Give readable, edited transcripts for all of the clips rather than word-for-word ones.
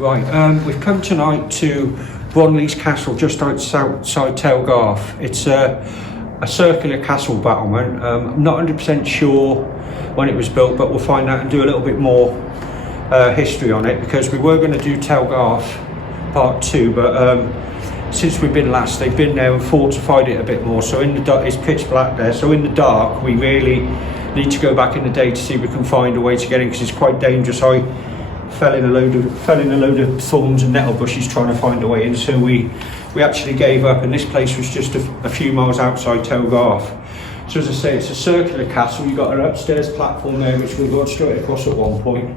Right, we've come tonight to Bronllys Castle, just outside Talgarth. It's a circular castle battlement. I'm not 100% sure when it was built, but we'll find out and do a little bit more history on it, because we were going to do Talgarth part 2, but since we've been last, they've been there and fortified it a bit more. So in the dark, it's pitch black there, so in the dark we really need to go back in the day to see if we can find a way to get in, because it's quite dangerous. I fell in a load of thorns and nettle bushes trying to find a way in, so we actually gave up, and this place was just a few miles outside Talgarth. So as I say, it's a circular castle. You've got an upstairs platform there which we'll go straight across at one point.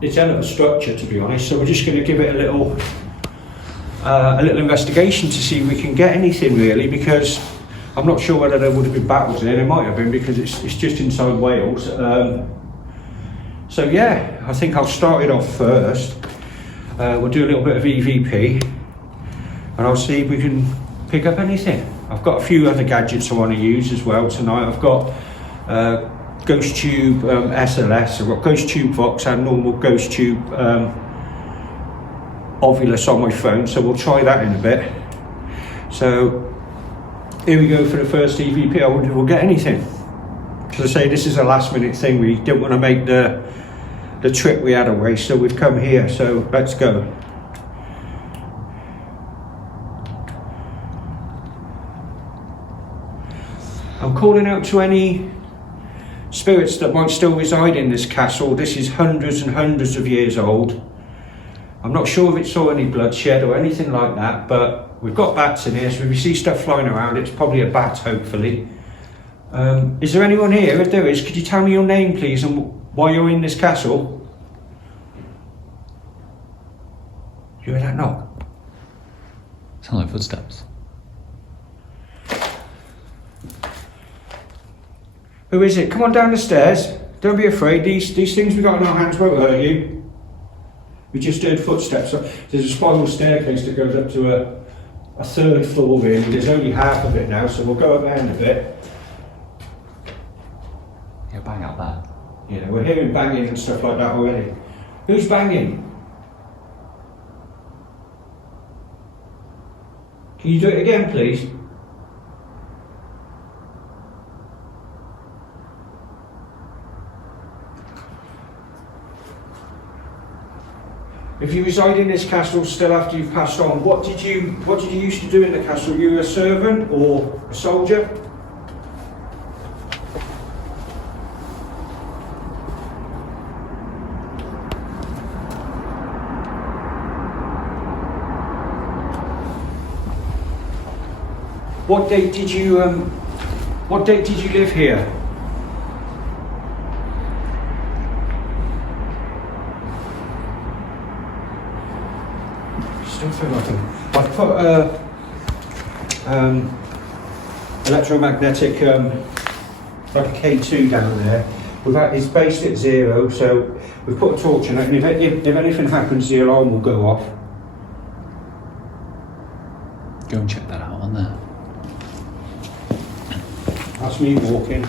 It's a little structure, to be honest, so we're just going to give it a little investigation to see if we can get anything, really, because I'm not sure whether there would have been battles there. There might have been, because it's just inside Wales. So yeah, I think I'll start it off first. We'll do a little bit of EVP, and I'll see if we can pick up anything. I've got a few other gadgets I want to use as well tonight. I've got Ghost Tube SLS, I've got Ghost Tube Vox and normal Ghost Tube Ovulus on my phone, so we'll try that in a bit. So here we go for the first EVP. I wonder if we'll get anything. As I say, this is a last minute thing. We didn't want to make the trip we had away, so we've come here, so let's go. I'm calling out to any spirits that might still reside in this castle. This is hundreds and hundreds of years old. I'm not sure if it saw any bloodshed or anything like that, but we've got bats in here, so if you see stuff flying around, it's probably a bat, hopefully. Is there anyone here? If there is, could you tell me your name, please, and why you're in this castle? You hear that knock? Sound like footsteps. Who is it? Come on down the stairs. Don't be afraid. These things we got in our hands won't hurt you. We just heard footsteps. There's a spiral staircase that goes up to a third floor, really. There's only half of it now, so we'll go up there in a bit. Yeah, bang out there. Yeah, we're hearing banging and stuff like that already. Who's banging? Can you do it again, please? If you reside in this castle still after you've passed on, what did you used to do in the castle? You were a servant or a soldier? What date did you live here? Still feel like I put electromagnetic like a K2 down there. It's based at 0, so we've put a torch on it, and if anything happens, the alarm will go off. Go and check that out on there. That's me walking.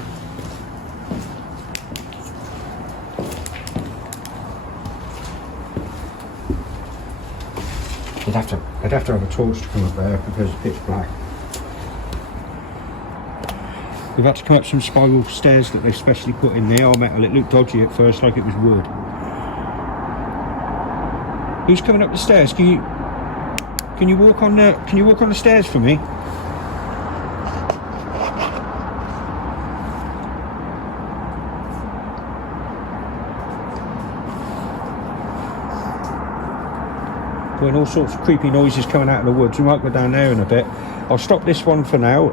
I'd have to have a torch to come up there because it's pitch black. We've had to come up some spiral stairs that they've specially put in there, all metal. It looked dodgy at first, like it was wood. Who's coming up the stairs? Can you walk on the stairs for me? When all sorts of creepy noises coming out of the woods. We might go down there in a bit. I'll stop this one for now.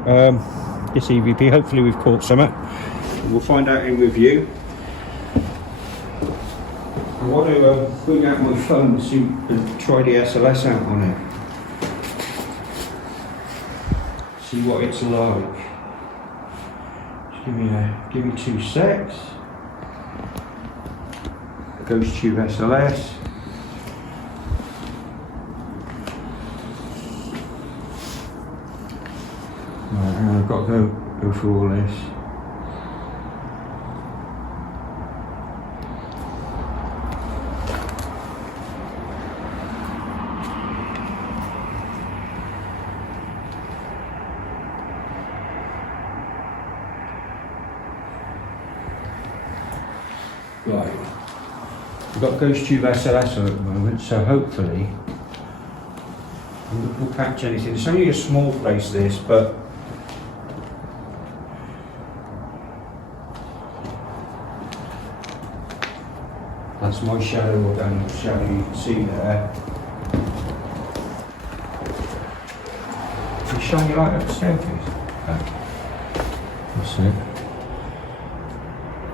This EVP. Hopefully we've caught something. We'll find out in review. I want to bring out my phone and try the SLS out on it. See what it's like. Just give me 2 secs. Ghost Tube SLS. Right, and I've got to go through all this. Right. We've got Ghost Tube SLS on at the moment, so hopefully we'll catch anything. It's only a small place this, but that's my shadow or Daniel's shadow you can see there. Can you shine your light up the staircase? That's it.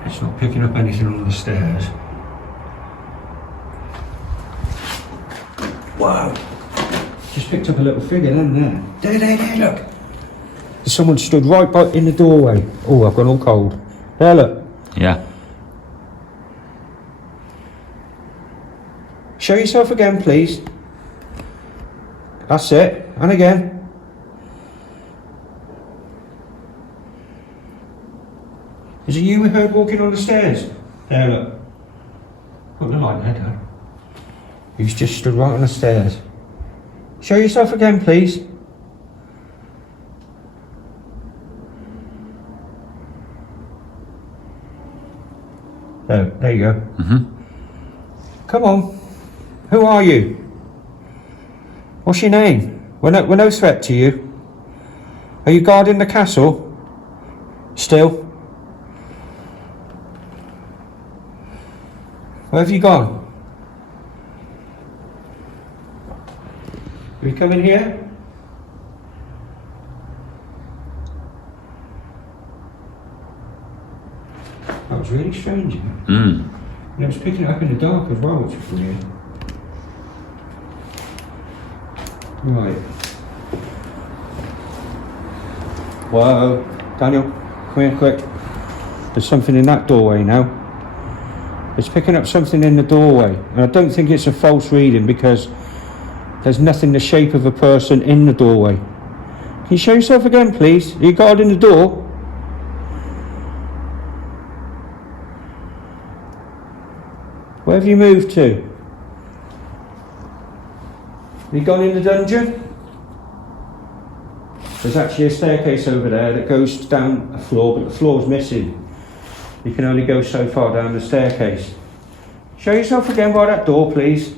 It's not picking up anything on the stairs. Wow! Just picked up a little figure then there. There, look! Someone stood right by in the doorway. Oh, I've gone all cold. There, look. Yeah. Show yourself again, please. That's it. And again. Is it you we heard walking on the stairs? There, look. Put the light there, Dad. He's just stood right on the stairs. Show yourself again, please. There you go. Come on. Who are you? What's your name? We're no threat to you. Are you guarding the castle? Still? Where have you gone? Are you coming here? That was really strange. And it was picking it up in the dark as well, which was weird. Right. Whoa. Daniel, come here quick. There's something in that doorway now. It's picking up something in the doorway. And I don't think it's a false reading because there's nothing the shape of a person in the doorway. Can you show yourself again, please? Are you guarding the door? Where have you moved to? Have you gone in the dungeon? There's actually a staircase over there that goes down a floor, but the floor's missing. You can only go so far down the staircase. Show yourself again by that door, please.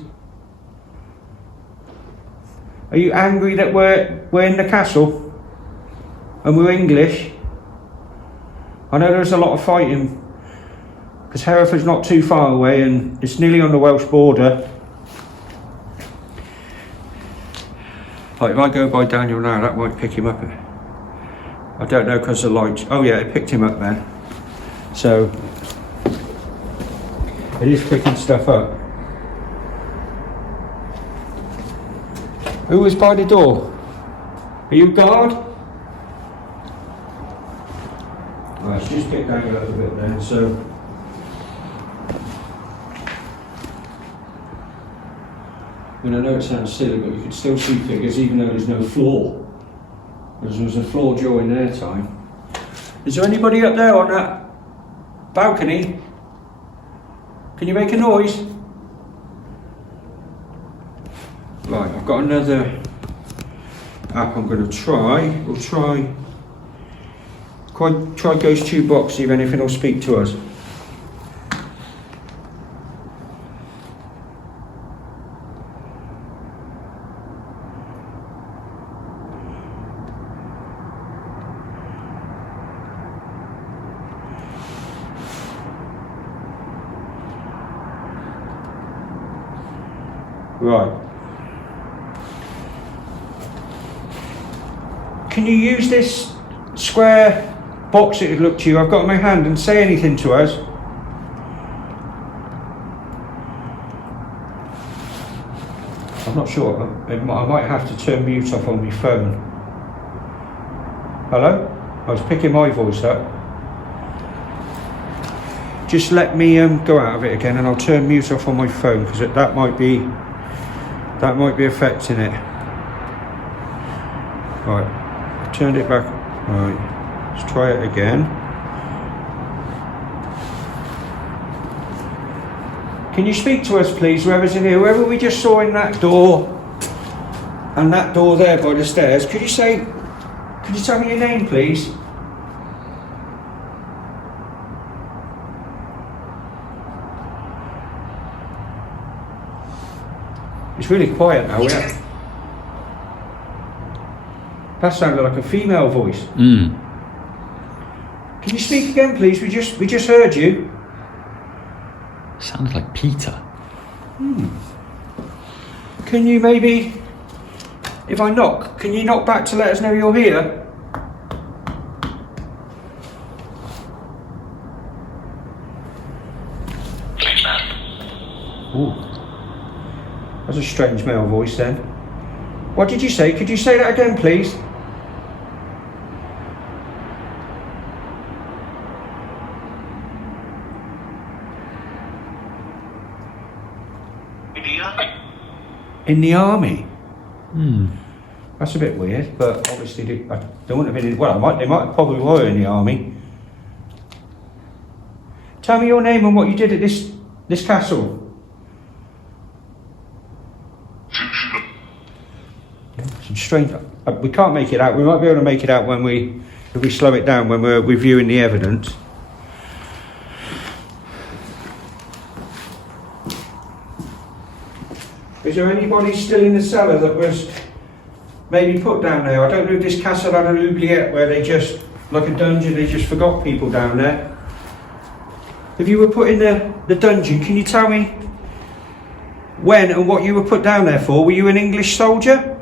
Are you angry that we're in the castle? And we're English? I know there's a lot of fighting, because Hereford's not too far away and it's nearly on the Welsh border. Like if I go by Daniel now, that might pick him up. I don't know because the light. Oh yeah, it picked him up then. So it is picking stuff up. Who was by the door? Are you a guard? Right, let's just get down a little bit then. So I mean, I know it sounds silly, but you can still see figures even though there's no floor. Because there was a floor during their time. Is there anybody up there on that balcony? Can you make a noise? Right, I've got another app I'm going to try. We'll try Ghost Tube Box, see if anything will speak to us. Right. Can you use this square box it would look to you I've got in my hand and say anything to us? I'm not sure. I might have to turn mute off on my phone. Hello? I was picking my voice up. Just let me go out of it again and I'll turn mute off on my phone because that might be affecting it. Right. Turned it back. Right, let's try it again. Can you speak to us, please, whoever's in here? Whoever we just saw in that door and that door there by the stairs, could you tell me your name, please? It's really quiet now, yeah. That sounded like a female voice. Mm. Can you speak again, please? We just heard you. Sounded like Peter. Can you maybe, if I knock, can you knock back to let us know you're here? Ooh. That's a strange male voice then. What did you say? Could you say that again, please? In the army? That's a bit weird, but obviously they wouldn't have been in, well, they might probably were in the army. Tell me your name and what you did at this castle. Some strange, we can't make it out. We might be able to make it out when if we slow it down when we're reviewing the evidence. Is there anybody still in the cellar that was maybe put down there? I don't know if this castle had an oubliette where they just, like a dungeon, they just forgot people down there. If you were put in the dungeon, can you tell me when and what you were put down there for? Were you an English soldier?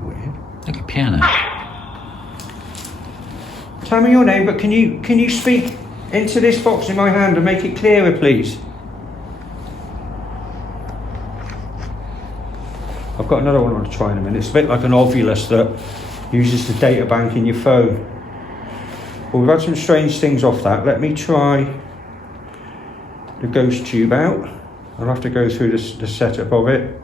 Weird. Like a piano. Tell me your name, but can you speak into this box in my hand and make it clearer, please? I've got another one I want to try in a minute. It's a bit like an Ovulus that uses the data bank in your phone. Well, we've had some strange things off that. Let me try the ghost tube out. I'll have to go through the setup of it.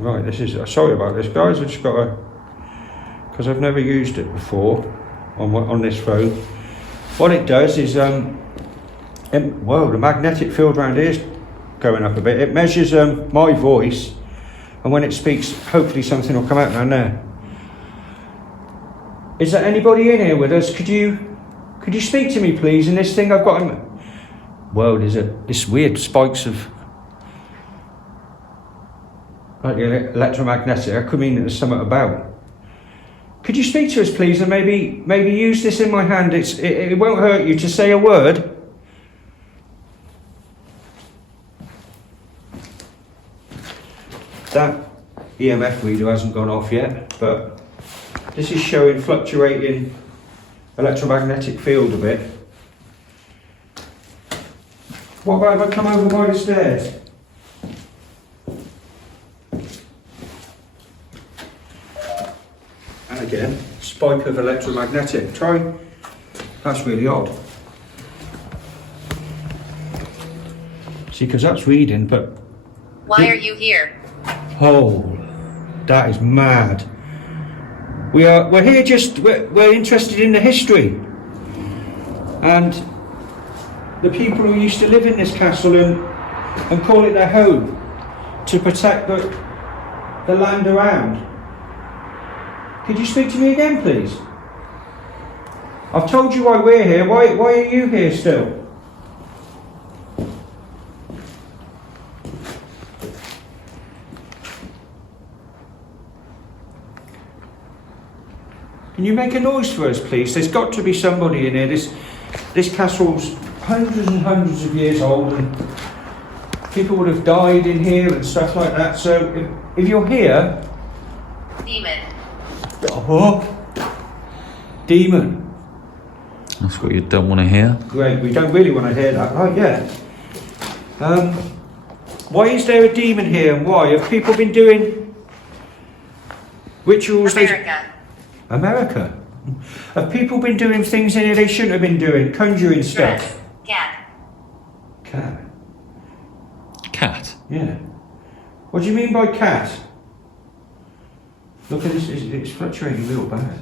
Right, this is, sorry about this guys, I've just got to, because I've never used it before on this phone. What it does is, well, the magnetic field around here is going up a bit. It measures my voice, and when it speaks, hopefully something will come out down there. Is there anybody in here with us? Could you speak to me please? And this thing I've got, well, there's this weird spikes of, like the electromagnetic. I could mean that there's something about. Could you speak to us please and maybe use this in my hand? It won't hurt you to say a word. That EMF reader hasn't gone off yet, but this is showing fluctuating electromagnetic field a bit. What about if I come over by the stairs? And again, spike of electromagnetic. Try. That's really odd. See, because that's reading, but... Why are you here? Oh, that is mad. We're here we're interested in the history. And the people who used to live in this castle and call it their home to protect the land around. Could you speak to me again, please? I've told you why we're here. Why are you here still? Can you make a noise for us, please? There's got to be somebody in here. This castle's hundreds and hundreds of years old, and people would have died in here and stuff like that. So if you're here... Demon. Oh, demon. That's what you don't want to hear. Great, we don't really want to hear that. Right, yeah. Why is there a demon here and why? Have people been doing rituals? America. Have people been doing things in here they shouldn't have been doing? Conjuring stuff? Cat. Cat? Cat? Yeah. What do you mean by cat? Look at this, it's fluctuating real bad.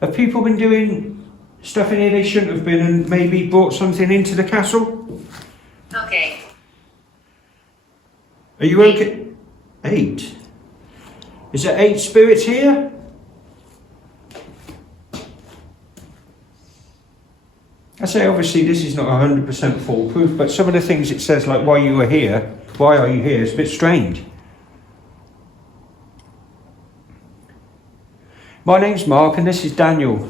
Have people been doing stuff in here they shouldn't have been and maybe brought something into the castle? Okay. Are you okay? 8? Is there 8 spirits here? I say obviously this is not 100% foolproof, but some of the things it says, like why you were here, why are you here, is a bit strange. My name's Mark and this is Daniel.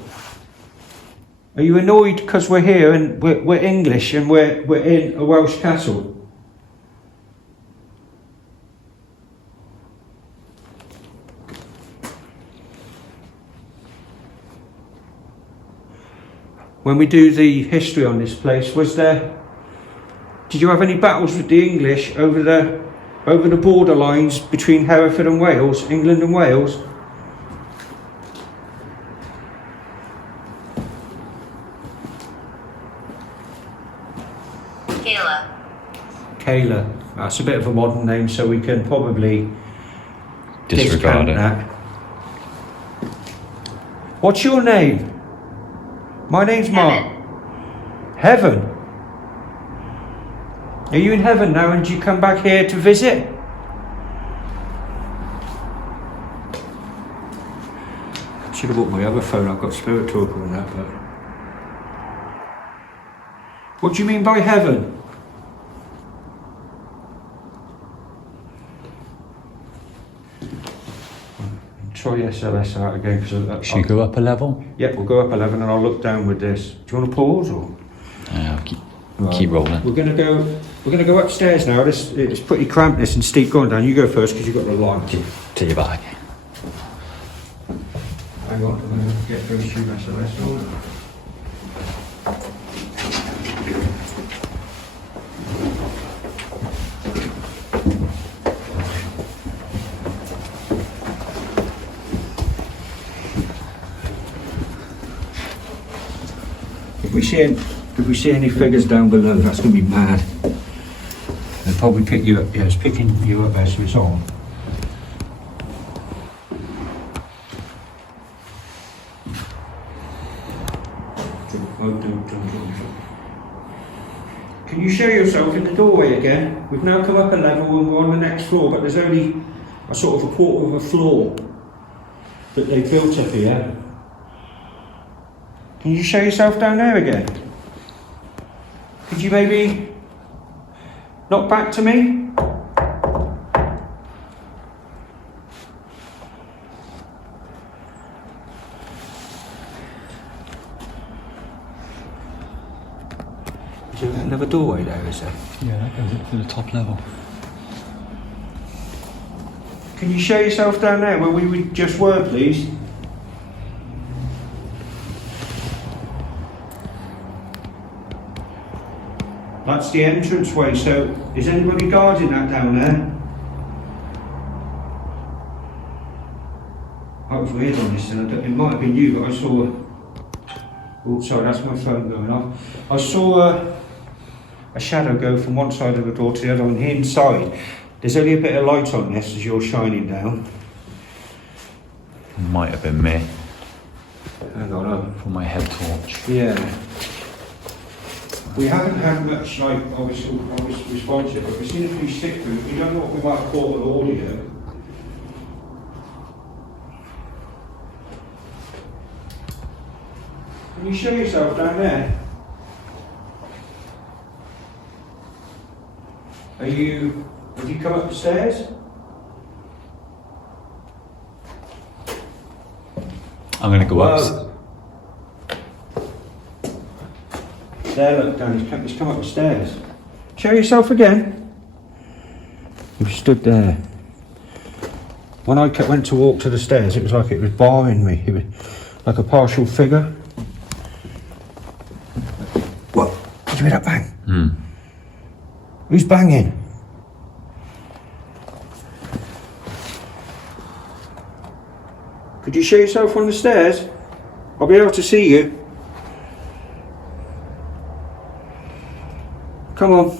Are you annoyed because we're here and we're English and we're in a Welsh castle? When we do the history on this place, did you have any battles with the English over the border lines between Hereford and Wales, England and Wales? Kayla. That's a bit of a modern name, so we can probably Disregard it. that. What's your name? My name's Mark. Heaven. Are you in heaven now and do you come back here to visit? Should have bought my other phone, I've got Spirit Talker on that, but... What do you mean by heaven? Try SLS out again because Should we go up a level? Yeah, we'll go up 11 and I'll look down with this. Do you want to pause or? Keep rolling. We're gonna go upstairs now. It's pretty cramped this and steep going down. You go first because you've got the light. To your back. Hang on, I'm gonna get those shoe SLS on. If we see any figures down below, that's going to be mad. They'll probably pick you up. Yeah, it's picking you up as it's on. Can you show yourself in the doorway again? We've now come up a level and we're on the next floor, but there's only a sort of a quarter of a floor that they built up here. Can you show yourself down there again? Could you maybe knock back to me? Is there another doorway there, is there? Yeah, that goes up to the top level. Can you show yourself down there where we just were, please? That's the entranceway, so is anybody guarding that down there? I was weird on this, and it might have been you, but I saw... Oh, sorry, that's my phone going off. I saw a shadow go from one side of the door to the other on the inside. There's only a bit of light on this as you're shining down. Might have been me. Hang on, For my head torch. yeah. We haven't had much obvious response yet, but we've seen a few stick moves. We don't know what we might call an audio. Can you show yourself down there? Have you come up the stairs? I'm going to go up. There, look, Dan, he's come up the stairs. Show yourself again. You stood there. When I went to walk to the stairs, it was like it was barring me. It was like a partial figure. What? Did you hear that bang? Who's banging? Could you show yourself on the stairs? I'll be able to see you. Come on.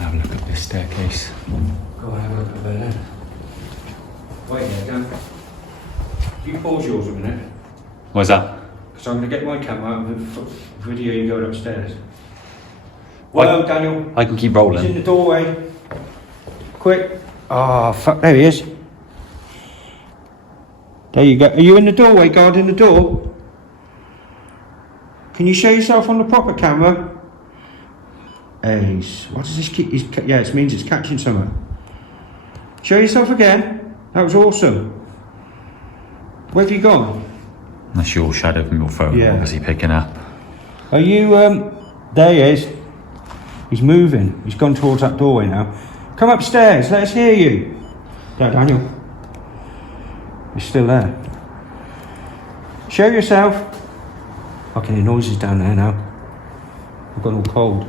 Have a look at this staircase. Go have a look at there. Wait there, Dan. You pause yours a minute, Where's that? because I'm going to get my camera out and video you going upstairs. Well, Daniel. I can keep He's rolling. in the doorway. Quick. Ah, fuck, there he is. There you go. Are you in the doorway, guarding the door? Can you show yourself on the proper camera? Hey, what does this keep? Yeah, it means it's catching something. Show yourself again. That was awesome. Where have you gone? That's your shadow from your phone, Yeah. obviously picking up. Are you, there he is. He's moving. He's gone towards that doorway now. Come upstairs, let us hear you. There, Daniel. He's still there. Show yourself. I can hear noises down there now. I've gone all cold.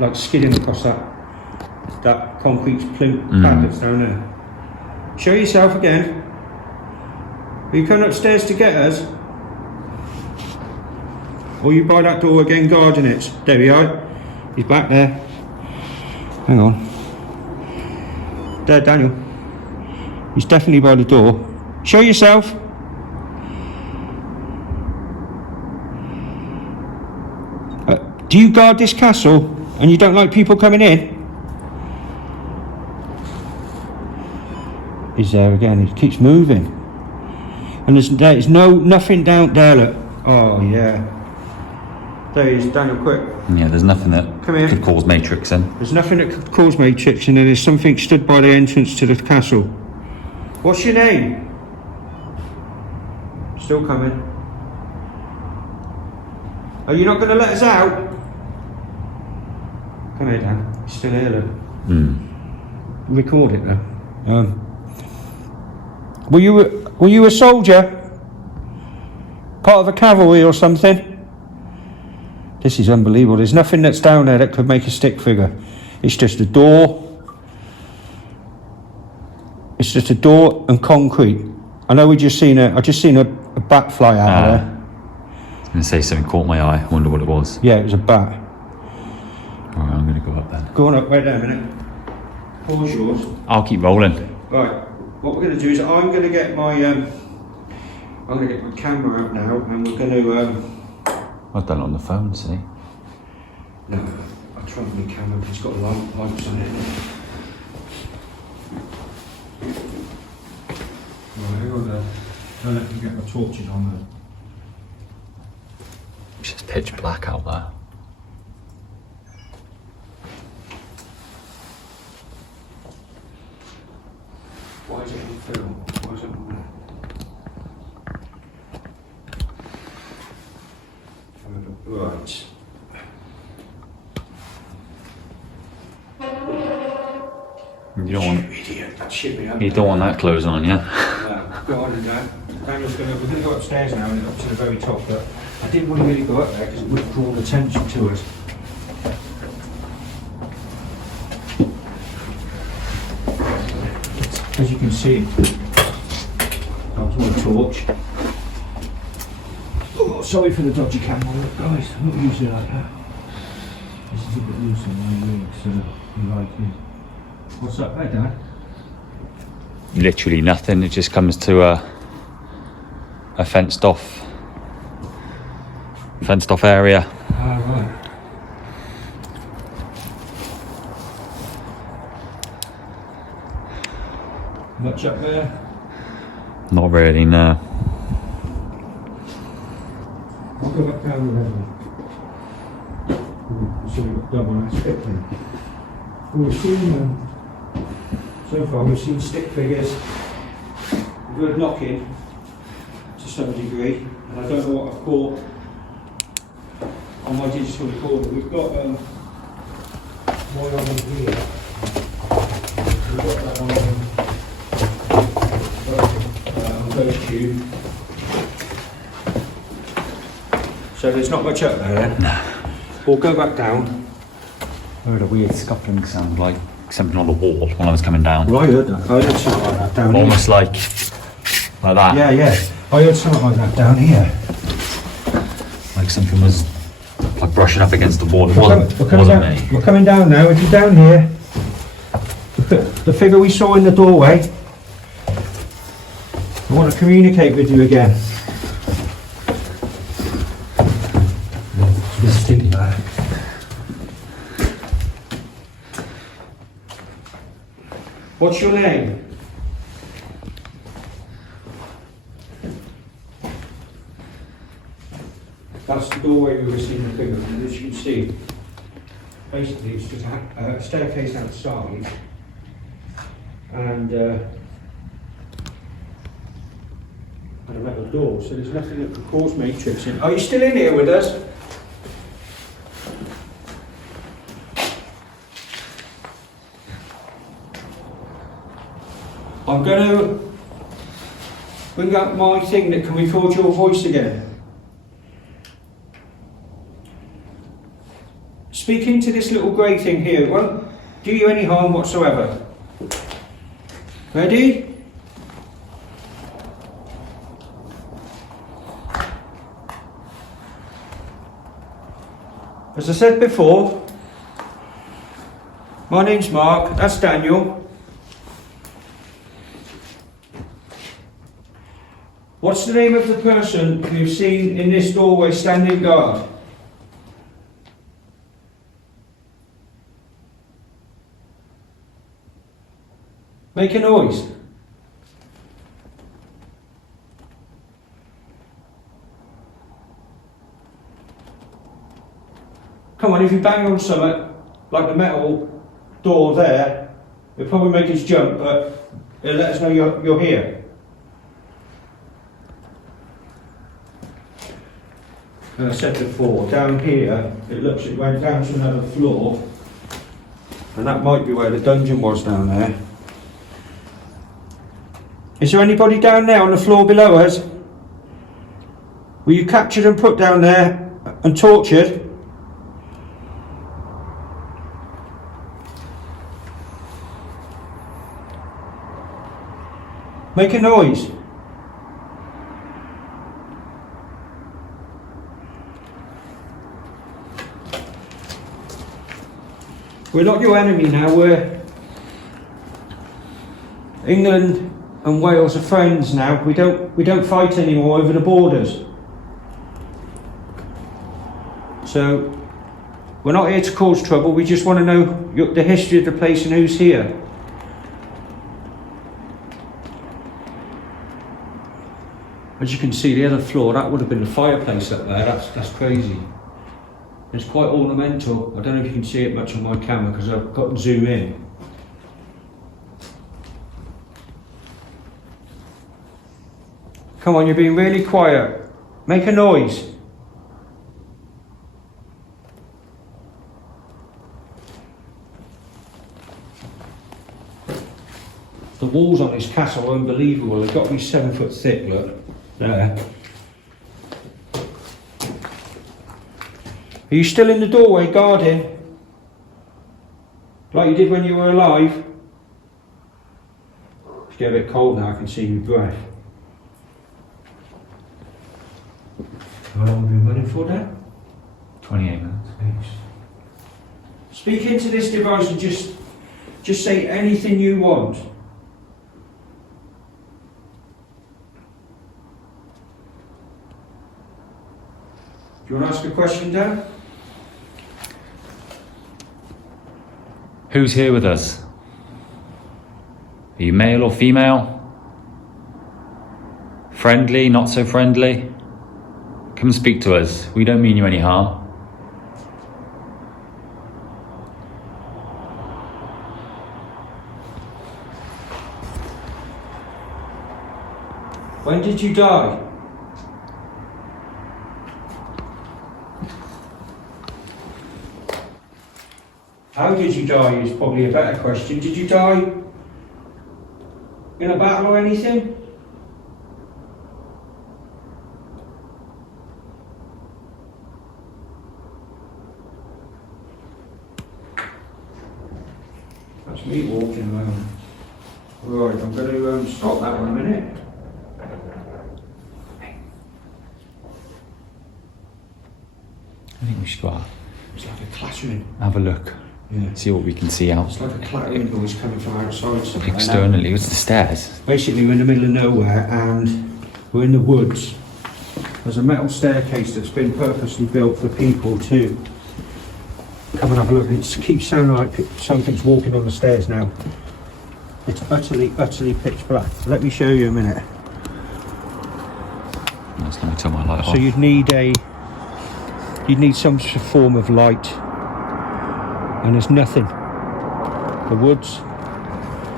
Like skidding across that concrete plinth pad that's down there. Show yourself again. Are you coming upstairs to get us? Or you by that door again guarding it? There we are. He's back there. Hang on. There, Daniel. He's definitely by the door. Show yourself. Do you guard this castle and you don't like people coming in? He's there again. He keeps moving. And there's nothing down there. Look. Oh yeah. There he is, Daniel. Quick. Yeah, there's nothing that Come here. could cause matrixing. There's nothing that could cause matrix, and there's something stood by the entrance to the castle. What's your name? Still coming. Are you not going to let us out? Come here, Dan. He's still here, look. Record it though. Were you a soldier? Part of a cavalry or something? This is unbelievable. There's nothing that's down there that could make a stick figure. It's just a door. It's just a door and concrete. I know I just seen a bat fly out of there. I was going to say something caught my eye. I wonder what it was. Yeah, it was a bat. Alright, I'm going to go up then. Go on up, wait there a minute. Pause yours. I'll keep rolling. Right, what we're going to do is I'm going to get my camera out now, and we're going to I've done it on the phone, see? no, I'll try my camera. It's got lights on it. Right, hang on there. Don't let me get my torches on there. It's just pitch black out there. Why is it on film? Why is it on there? Right. You don't want, Idiot, that shit me up. you don't want that closing on you. No, go on and Dan. We're going to go upstairs now and up to the very top, but I didn't want to really go up there because it would have drawn attention to us. As you can see, I've got a torch. Oh, sorry for the dodgy camera, guys. I'm not usually like that. This is a bit loose on my leg, so you like it. What's up there, Dad? Literally nothing. It just comes to a fenced off area. Ah, right. Much up there? Not really, no. I'll go back down the level. So we've got double aspect then. We've seen, so far we've seen stick figures. We've heard knocking to some degree, and I don't know what I've caught on my digital recorder. We've got one on here. We've got that on Ghost Tube. So there's not much up there then? No. We'll go back down. I heard a weird scuffling sound, like something on the wall when I was coming down. Well, I heard that. I heard something like that down Almost like that. here. Yeah. I heard something like that down here. Like something was like brushing up against the wall. It We're wasn't coming down, me. we're coming down now. If you're down here, the figure we saw in the doorway, I want to communicate with you again. What's your name? That's the doorway we were seeing the figure, and as you can see, basically it's just a staircase outside, and a metal door, so there's nothing that could cause matrix in. Are you still in here with us? I'm going to bring up my thing that can record your voice again. Speak into this little grey thing here. It won't do you any harm whatsoever. Ready? As I said before, my name's Mark, that's Daniel. What's the name of the person you've seen in this doorway standing guard? Make a noise. Come on, if you bang on something, like the metal door there, it'll probably make us jump, but it'll let us know you're here. And I said before, down here, it looks like it went down to another floor, and that might be where the dungeon was down there. Is there anybody down there on the floor below us? Were you captured and put down there and tortured? Make a noise. We're not your enemy now, we're England and Wales are friends now. We don't fight anymore over the borders. So we're not here to cause trouble, we just want to know the history of the place and who's here. As you can see, the other floor, that would have been the fireplace up there. That's crazy. It's quite ornamental. I don't know if you can see it much on my camera because I've got to zoom in. Come on, you're being really quiet. Make a noise. The walls on this castle are unbelievable. They've got to be 7 foot thick, look. There. Are you still in the doorway guarding? Like you did when you were alive? It's getting a bit cold now, I can see my breath. How long have you been running for now? 28 minutes. Speak into this device and just say anything you want. Do you want to ask a question, Dan? Who's here with us? Are you male or female? Friendly, not so friendly? Come and speak to us. We don't mean you any harm. When did you die? How did you die is probably a better question. Did you die in a battle or anything? That's me walking around. Right, I'm going to stop that one a minute. I think we should go out. It's like a classroom. Have a look. Yeah. See what we can see out It's like a clattering noise coming from outside somewhere. externally. It's the stairs. Basically, we're in the middle of nowhere and we're in the woods. There's a metal staircase that's been purposely built for people to come and have a look. It keeps sounding like something's walking on the stairs now. It's utterly pitch black. Let me show you a minute. Let me turn my light off. So you'd need some form of light, and there's nothing. The woods,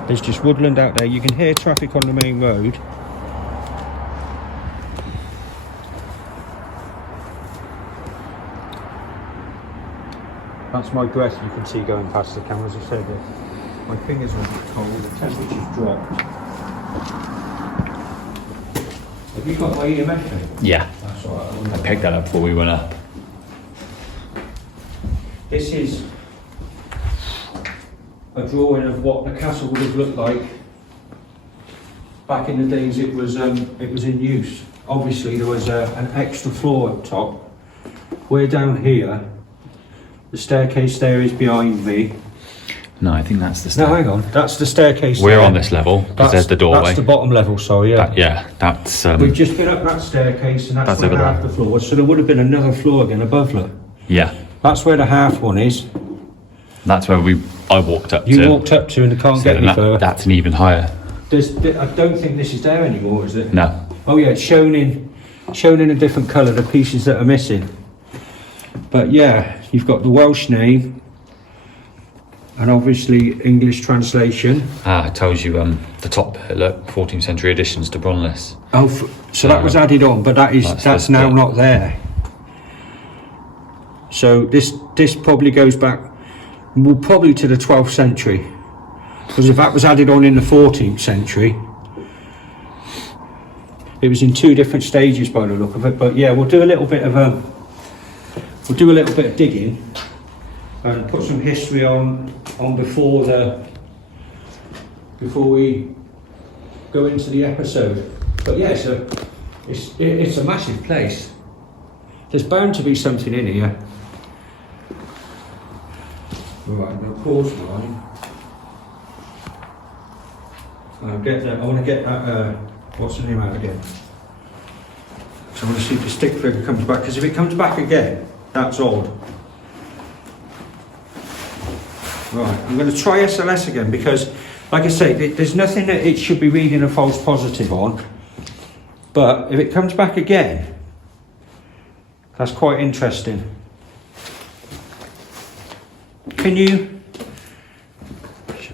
there's just woodland out there. You can hear traffic on the main road. That's my breath you can see going past the camera. As I said, my fingers are a bit cold, the temperature's dropped. Have you got my EMF thing? Yeah. That's all right. I picked that up before we went up. This is a drawing of what the castle would have looked like back in the days it was in use. Obviously there was an extra floor up top. We're down here. The staircase there is behind me. No, I think that's the stair. No, hang on. That's the staircase. We're there. on this level because there's the doorway. That's the bottom level. Sorry, yeah. That's. We've just been up that staircase, and that's where over half there. the floor was. So there would have been another floor again above. Look. Yeah. That's where the half one is. That's where I walked up to. You walked up to, and it can't get any further. That's an even higher. I don't think this is there anymore, is it? No. Oh yeah, it's shown in a different colour. The pieces that are missing. But yeah, you've got the Welsh name, and obviously English translation. It tells you the top bit, look, 14th century additions to Bronllys. Oh, so that was added on, but that's now not there. So this probably goes back, well, probably to the 12th century, because if that was added on in the 14th century, it was in two different stages by the look of it. But yeah, we'll do a little bit of digging and put some history on before we go into the episode. But yeah, it's a massive place. There's bound to be something in here. Right, I'm going to pause mine. I want to get that, what's the name out again? So I want to see if the stick figure comes back, because if it comes back again, that's odd. Right, I'm going to try SLS again, because, like I say, there's nothing that it should be reading a false positive on. But if it comes back again, that's quite interesting. Can you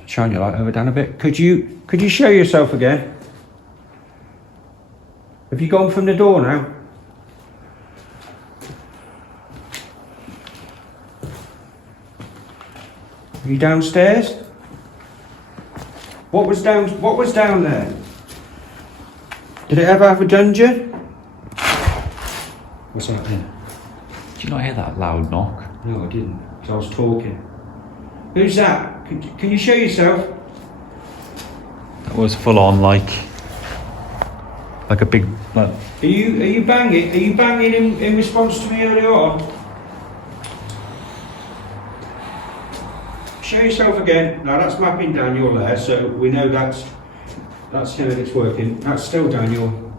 shine your light over down a bit? Could you show yourself again? Have you gone from the door now? Are you downstairs? What was down there? Did it ever have a dungeon? What's that then? Did you not hear that loud knock? No, I didn't, because I was talking. Who's that? Can you show yourself? That was full on like a big. Like, Are you banging? Are you banging in response to me earlier on? Show yourself again. Now that's mapping Daniel there, so we know that's him and it's working. That's still Daniel.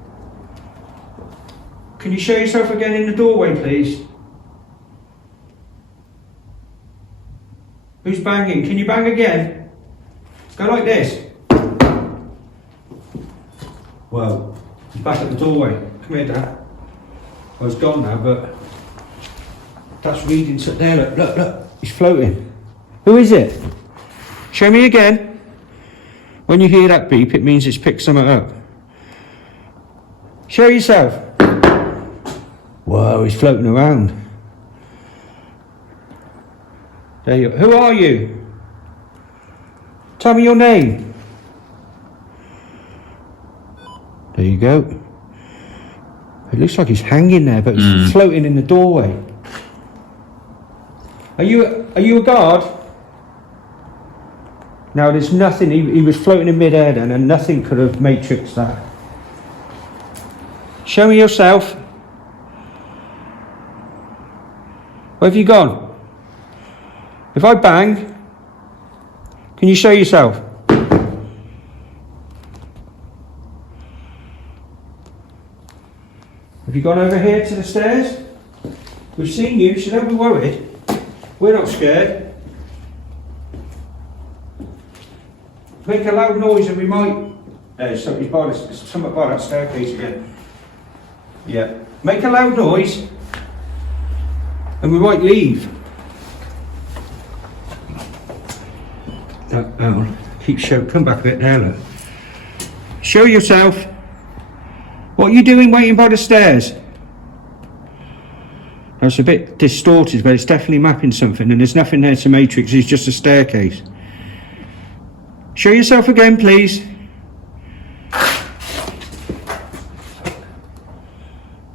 Can you show yourself again in the doorway, please? Who's banging? Can you bang again? Go like this. Well, he's back at the doorway. Come here, Dad. Well, he's gone now, but that's reading. So there, look. He's floating. Who is it? Show me again. When you hear that beep, it means it's picked something up. Show yourself. Whoa, he's floating around. There you are. Who are you? Tell me your name. There you go. It looks like he's hanging there, but he's floating in the doorway. Are you a guard? Now there's nothing, he was floating in mid-air then, and nothing could have matrixed that. Show me yourself. Where have you gone? If I bang, Can you show yourself? Have you gone over here to the stairs? We've seen you, so don't be worried. We're not scared. Make a loud noise and we might... something by that staircase again. Yeah. Make a loud noise and we might leave. Keep show. Come back a bit there, look. Show yourself. What are you doing waiting by the stairs? That's a bit distorted, but it's definitely mapping something, and there's nothing there to matrix, it's just a staircase. Show yourself again, please.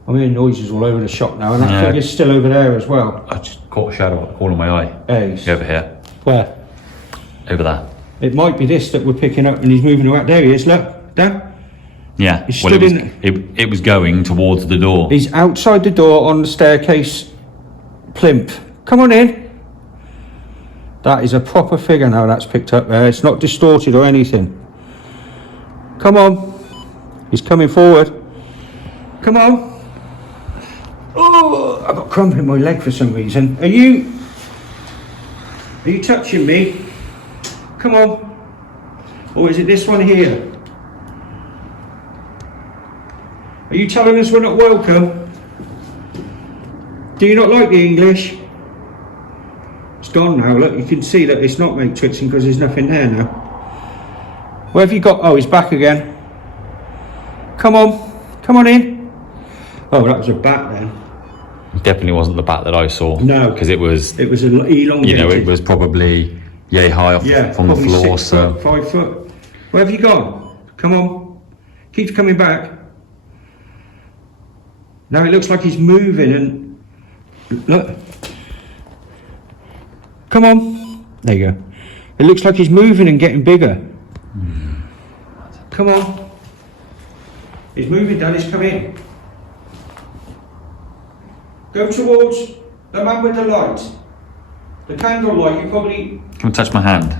I'm hearing noises all over the shop now, and I think it's still over there as well. I just caught a shadow at the corner of my eye. Hey. Over here. Where? Over there. It might be this that we're picking up, and he's moving around. There he is, look. There. Yeah, He's well, stood it was going towards the door. He's outside the door on the staircase plinth. Come on in. That is a proper figure now that's picked up there. It's not distorted or anything. Come on. He's coming forward. Come on. Oh, I've got cramp in my leg for some reason. Are you touching me? Come on. Or is it this one here? Are you telling us we're not welcome? Do you not like the English? It's gone now, look, you can see that it's not matrixing because there's nothing there now. Where have you got? Oh, he's back again. Come on in. Oh, that was a bat then. It definitely wasn't the bat that I saw. No. Because it was elongated. You know, it was probably yay high from the floor. 6 foot, 5 foot. Where have you gone? Come on. Keeps coming back. Now it looks like he's moving and look. Come on. There you go. It looks like he's moving and getting bigger. Come on. He's moving down, he's come in. Go towards the man with the light. The candle light, you probably... Come and touch my hand.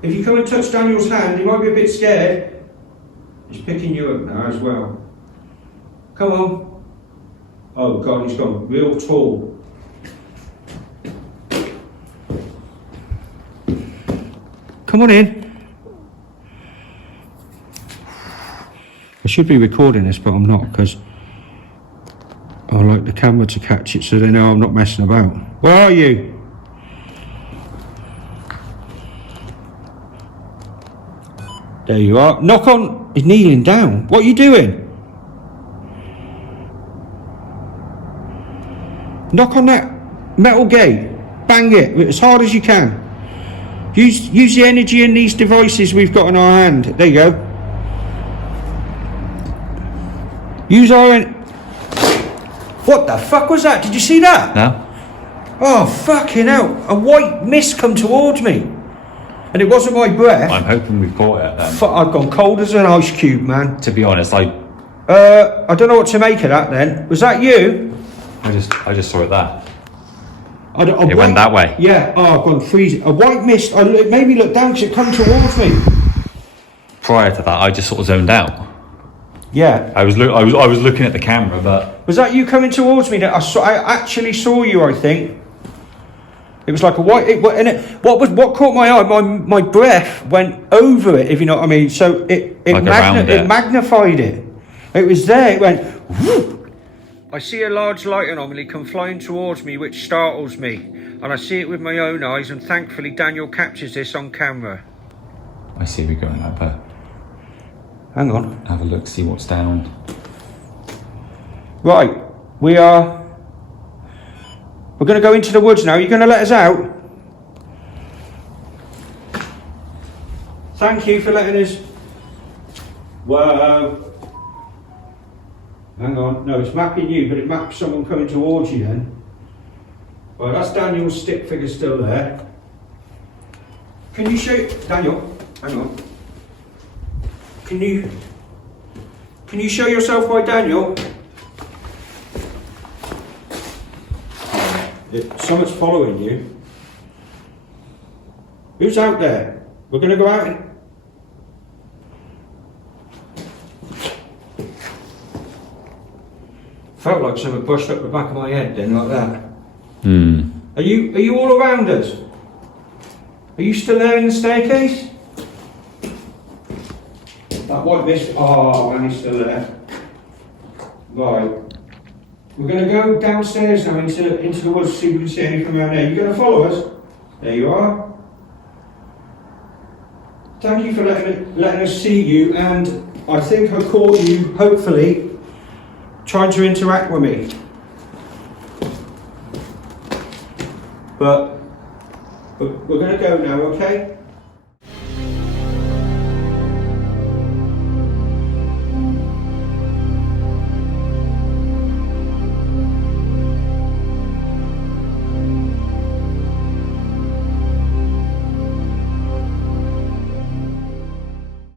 If you come and touch Daniel's hand, he might be a bit scared. He's picking you up now as well. Come on. Oh God, he's gone real tall. Come on in. I should be recording this, but I'm not, because I like the camera to catch it so they know I'm not messing about. Where are you? There you are. Knock on. He's kneeling down. What are you doing? Knock on that metal gate. Bang it as hard as you can. Use the energy in these devices we've got in our hand. There you go. Use our... What the fuck was that? Did you see that? No? Oh, fucking hell. A white mist come towards me. And it wasn't my breath. I'm hoping we caught it then. I've gone cold as an ice cube, man. To be honest, I don't know what to make of that then. Was that you? I just saw it there. It went that way. Yeah. Oh, I've gone freezing. A white mist. It made me look down because it come towards me. Prior to that, I just sort of zoned out. Yeah. I was looking at the camera, but was that you coming towards me? That I actually saw you. I think it was like a white. What caught my eye? My breath went over it. If you know what I mean. So it magnified it. It was there. It went. Whoop. I see a large light anomaly come flying towards me, which startles me, and I see it with my own eyes, and thankfully Daniel captures this on camera. I see we're going up there. Hang on. Have a look, see what's down. Right, we're going to go into the woods now. Are you going to let us out? Thank you for letting us. Whoa. Hang on, no, it's mapping you, but it maps someone coming towards you then. Well, that's Daniel's stick figure still there. Can you show... Daniel, hang on. Can you show yourself by Daniel? Someone's following you. Who's out there? We're going to go out. Felt like something brushed up the back of my head then, like that. Hmm. Are you all around us? Are you still there in the staircase? That white mist. Oh, man, he's still there. Right. We're going to go downstairs now into the woods to see if we can see anything around there. You going to follow us? There you are. Thank you for letting us see you, and I think I caught you, hopefully, trying to interact with me. But we're going to go now, okay?